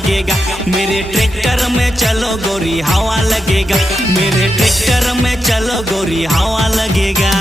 लगेगा। मेरे ट्रैक्टर में चलो गोरी हवा लगेगा, मेरे ट्रैक्टर में चलो गोरी हवा लगेगा।